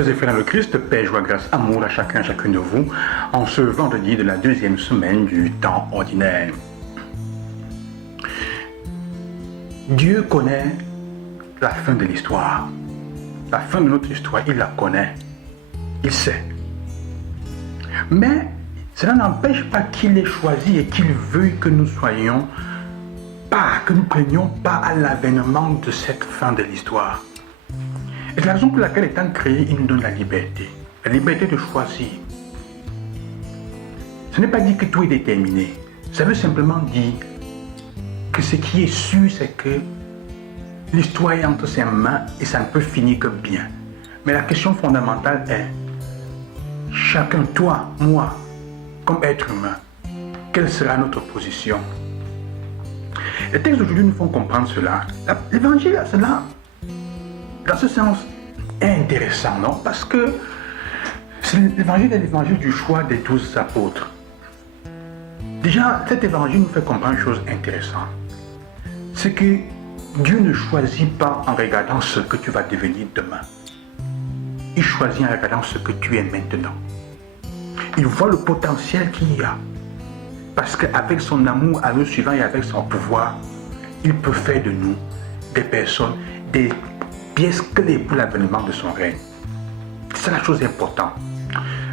Sœurs et frères dans le Christ, paix, joie, grâce, amour à chacun, chacune de vous, en ce vendredi de la deuxième semaine du temps ordinaire. Dieu connaît la fin de l'histoire. La fin de notre histoire, il la connaît. Il sait. Mais cela n'empêche pas qu'il ait choisi et qu'il veuille que nous soyons pas, que nous prenions part à l'avènement de cette fin de l'histoire. Et c'est la raison pour laquelle, étant créé, il nous donne la liberté de choisir. Ce n'est pas dit que tout est déterminé. Ça veut simplement dire que ce qui est sûr, c'est que l'histoire est entre ses mains et ça ne peut finir que bien. Mais la question fondamentale est, chacun, toi, moi, comme être humain, quelle sera notre position? Les textes d'aujourd'hui nous font comprendre cela. L'évangile, cela, dans ce sens, est intéressant, non? Parce que l'évangile est l'évangile du choix des 12 apôtres. Déjà, cet évangile nous fait comprendre une chose intéressante. C'est que Dieu ne choisit pas en regardant ce que tu vas devenir demain. Il choisit en regardant ce que tu es maintenant. Il voit le potentiel qu'il y a. Parce qu'avec son amour à nous suivant et avec son pouvoir, il peut faire de nous des personnes, des pièces clés pour l'avènement de son règne. C'est la chose importante.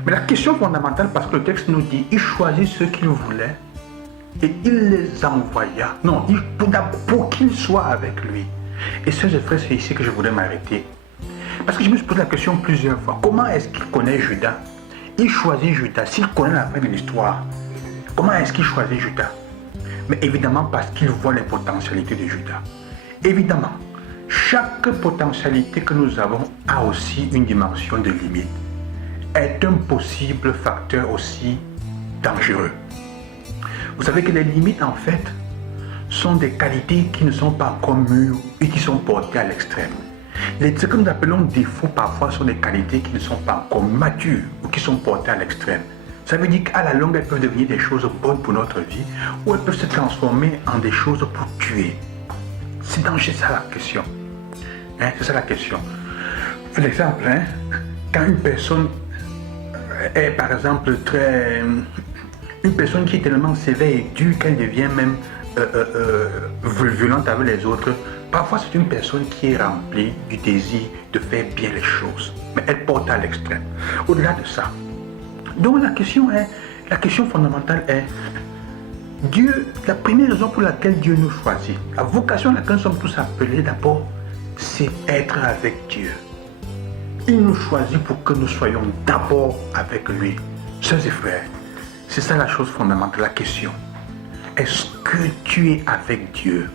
Mais la question fondamentale, parce que le texte nous dit, il choisit ceux qu'il voulait et il les envoya. Non, pour qu'ils soient avec lui. Et sœurs et frères, c'est ici que je voudrais m'arrêter. Parce que je me suis posé la question plusieurs fois. Comment est-ce qu'il connaît Judas? Il choisit Judas. S'il connaît la fin de l'histoire, comment est-ce qu'il choisit Judas? Mais évidemment parce qu'il voit les potentialités de Judas. Évidemment, chaque potentialité que nous avons a aussi une dimension de limite. Est un possible facteur aussi dangereux. Vous savez que les limites, en fait, sont des qualités qui ne sont pas encore mûres et qui sont portées à l'extrême. Ce que nous appelons défauts, parfois, sont des qualités qui ne sont pas encore matures ou qui sont portées à l'extrême. Ça veut dire qu'à la longue, elles peuvent devenir des choses bonnes pour notre vie ou elles peuvent se transformer en des choses pour tuer. C'est ça la question. C'est ça la question. Par exemple, quand une personne est, par exemple, une personne qui est tellement sévère et dure qu'elle devient même violente avec les autres, parfois c'est une personne qui est remplie du désir de faire bien les choses, mais elle porte à l'extrême. Au-delà de ça, donc la question fondamentale est, Dieu, la première raison pour laquelle Dieu nous choisit, la vocation à laquelle nous sommes tous appelés d'abord, c'est être avec Dieu. Il nous choisit pour que nous soyons d'abord avec lui. Sœurs et frères, c'est ça la chose fondamentale, la question. Est-ce que tu es avec Dieu?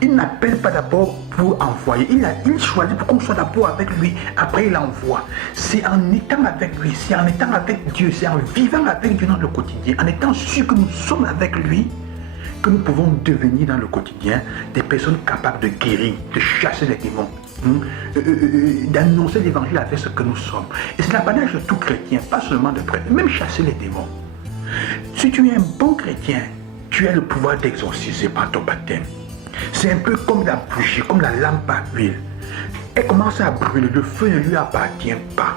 Il n'appelle pas d'abord pour envoyer. Il choisit pour qu'on soit d'abord avec lui. Après, il envoie. C'est en étant avec lui, c'est en étant avec Dieu, c'est en vivant avec Dieu dans le quotidien, en étant sûr que nous sommes avec lui, que nous pouvons devenir dans le quotidien des personnes capables de guérir, de chasser les démons, d'annoncer l'évangile avec ce que nous sommes. Et c'est l'apanage de tout chrétien, pas seulement de prêtre, même chasser les démons. Si tu es un bon chrétien, tu as le pouvoir d'exorciser par ton baptême. C'est un peu comme la bougie, comme la lampe à huile. Elle commence à brûler, le feu ne lui appartient pas.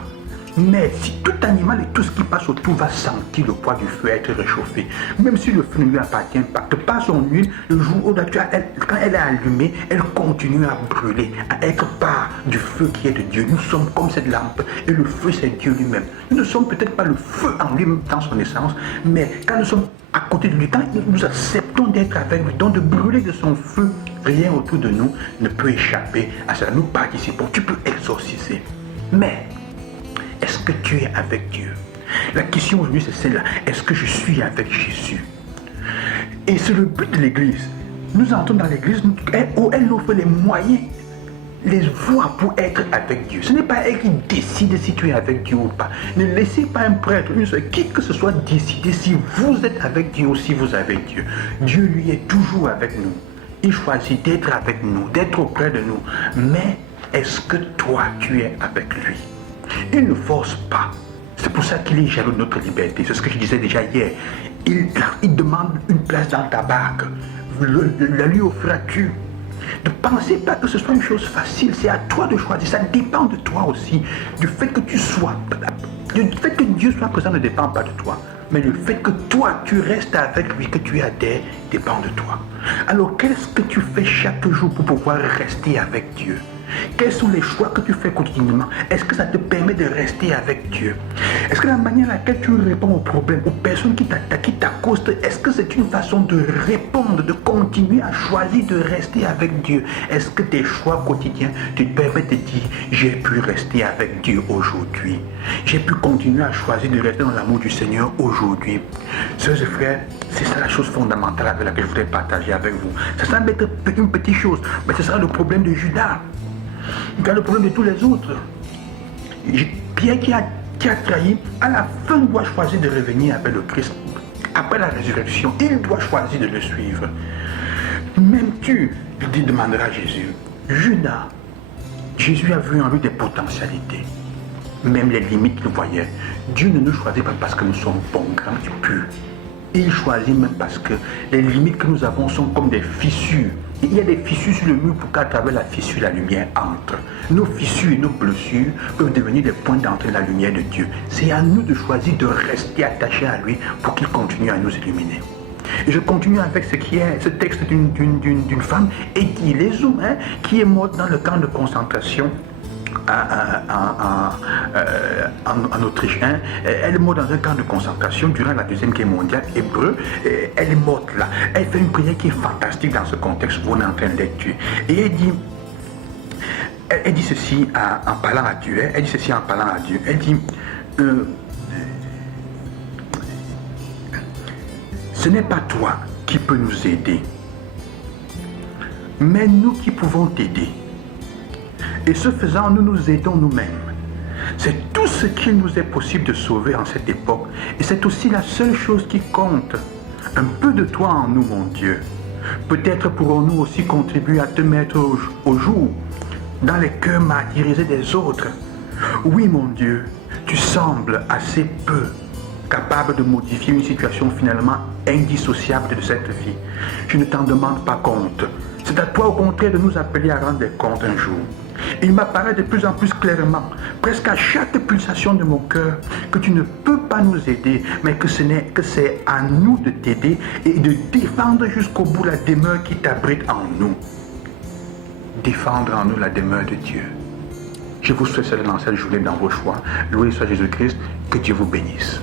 Mais si tout animal et tout ce qui passe autour va sentir le poids du feu être réchauffé, même si le feu ne lui appartient pas, de par son huile, le jour où quand elle est allumée, elle continue à brûler, à être part du feu qui est de Dieu. Nous sommes comme cette lampe et le feu c'est Dieu lui-même. Nous ne sommes peut-être pas le feu en lui-même dans son essence, mais quand nous sommes à côté de lui, quand nous acceptons d'être avec lui, donc de brûler de son feu, rien autour de nous ne peut échapper à cela. Nous participons, tu peux exorciser. Mais est-ce que tu es avec Dieu? La question aujourd'hui c'est celle-là. Est-ce que je suis avec Jésus? Et c'est le but de l'Église. Nous entrons dans l'Église où elle nous offre les moyens, les voies pour être avec Dieu. Ce n'est pas elle qui décide si tu es avec Dieu ou pas. Ne laissez pas un prêtre, une soeur, qui que ce soit décider si vous êtes avec Dieu ou si vous avez Dieu. Dieu lui est toujours avec nous. Il choisit d'être avec nous, d'être auprès de nous. Mais est-ce que toi tu es avec lui? Il ne force pas. C'est pour ça qu'il est jaloux de notre liberté. C'est ce que je disais déjà hier. Il demande une place dans ta barque. La lui offriras-tu? Ne pensez pas que ce soit une chose facile, c'est à toi de choisir, ça dépend de toi aussi. Du fait que tu sois, le fait que Dieu soit présent ne dépend pas de toi, mais le fait que toi tu restes avec lui, que tu adhères, dépend de toi. Alors qu'est-ce que tu fais chaque jour pour pouvoir rester avec Dieu? Quels sont les choix que tu fais quotidiennement? Est-ce que ça te permet de rester avec Dieu? Est-ce que la manière à laquelle tu réponds aux problèmes, aux personnes qui t'attaquent, qui t'accostent, est-ce que c'est une façon de répondre, de continuer à choisir de rester avec Dieu? Est-ce que tes choix quotidiens te permettent de dire, j'ai pu rester avec Dieu aujourd'hui? J'ai pu continuer à choisir de rester dans l'amour du Seigneur aujourd'hui. Sœurs et frères, c'est ça la chose fondamentale avec laquelle je voudrais partager avec vous. Ça semble être une petite chose, mais ce sera le problème de Judas. Dans le problème de tous les autres. Pierre qui a trahi, à la fin doit choisir de revenir avec le Christ. Après la résurrection, il doit choisir de le suivre. Même tu, il demandera à Jésus. Judas, Jésus a vu en lui des potentialités. Même les limites qu'il voyait. Dieu ne nous choisit pas parce que nous sommes bons, grands et purs. Il choisit même parce que les limites que nous avons sont comme des fissures. Il y a des fissures sur le mur pour qu'à travers la fissure, la lumière entre. Nos fissures et nos blessures peuvent devenir des points d'entrée de la lumière de Dieu. C'est à nous de choisir de rester attachés à lui pour qu'il continue à nous illuminer. Et je continue avec ce texte d'une femme, et qui les zoom, qui est morte dans le camp de concentration en Autriche. Elle est morte dans un camp de concentration durant la Deuxième Guerre mondiale, hébreu. Elle est morte là. Elle fait une prière qui est fantastique dans ce contexte où on est en train de lecture. Et elle dit ceci en parlant à Dieu. Elle dit ceci en parlant à Dieu. Elle dit ce n'est pas toi qui peux nous aider, mais nous qui pouvons t'aider. Et ce faisant, nous nous aidons nous-mêmes. C'est tout ce qu'il nous est possible de sauver en cette époque. Et c'est aussi la seule chose qui compte. Un peu de toi en nous, mon Dieu. Peut-être pourrons-nous aussi contribuer à te mettre au jour dans les cœurs martyrisés des autres. Oui, mon Dieu, tu sembles assez peu capable de modifier une situation finalement indissociable de cette vie. Je ne t'en demande pas compte. C'est à toi au contraire de nous appeler à rendre des comptes un jour. Il m'apparaît de plus en plus clairement, presque à chaque pulsation de mon cœur, que tu ne peux pas nous aider, mais que c'est à nous de t'aider et de défendre jusqu'au bout la demeure qui t'abrite en nous. Défendre en nous la demeure de Dieu. Je vous souhaite cela dans cette journée, dans vos choix. Loué soit Jésus-Christ, que Dieu vous bénisse.